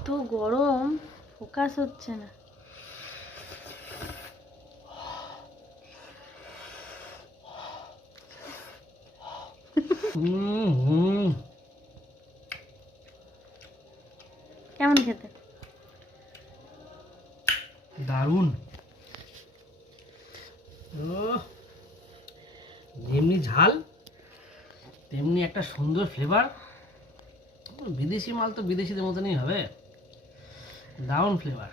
এত গরম ফোকাস হচ্ছে না। কেমন খেতে? দারুণ। যেমনি ঝাল তেমনি একটা সুন্দর ফ্লেভার। বিদেশি মাল তো বিদেশিদের মতনই হবে, দারুণ ফ্লেভার।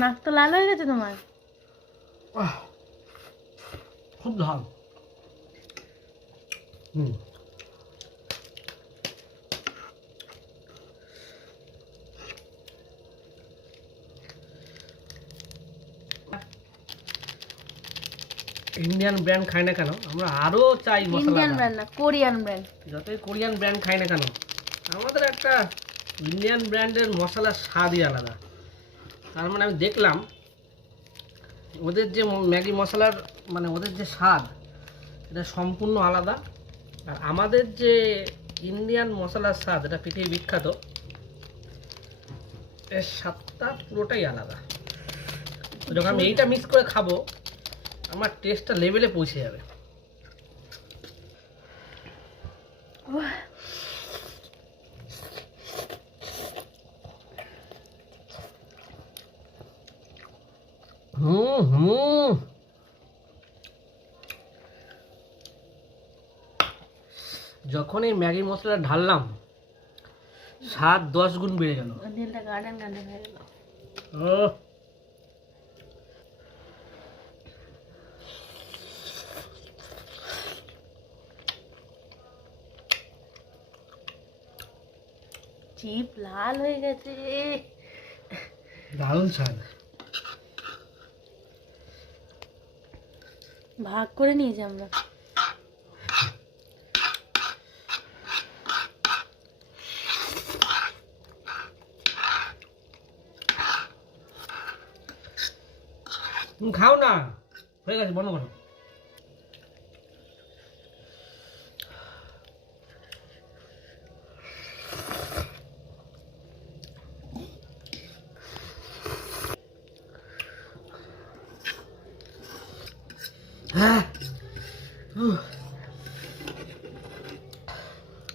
নাক তো লাল হয়ে গেছে তোমার। খুব ঝাল। ইন্ডিয়ান ব্র্যান্ড খাই না কেন, আমরা আরো চাই মশলা। ইন্ডিয়ান ব্র্যান্ড না, কোরিয়ান ব্র্যান্ড। যতই কোরিয়ান ব্র্যান্ড খাই না কেন, আমাদের একটা ইন্ডিয়ান ব্র্যান্ডের মশলার স্বাদই আলাদা। তার মানে আমি দেখলাম ওদের যে ম্যাগি মশলার মানে ওদের যে স্বাদ, এটা সম্পূর্ণ আলাদা। আর আমাদের যে ইন্ডিয়ান মশলার স্বাদ, এটা পৃথিবী বিখ্যাত, এর স্বাদটা পুরোটাই আলাদা। যখন আমি এইটা মিক্স করে খাবো, আমার টেস্টটা লেভেলে পৌঁছে যাবে। যখন এই ম্যাগি মশলা ঢাললাম, স্বাদ 10 গুণ বেড়ে গেল। গার্ডেন গার্ডেন হয়ে গেল। জিভ লাল হয়ে গেছে। দারুণ স্বাদ। ভাগ করে নিয়েছি আমরা। তুমি খাও না, হয়ে গেছে, বন্ধ করো।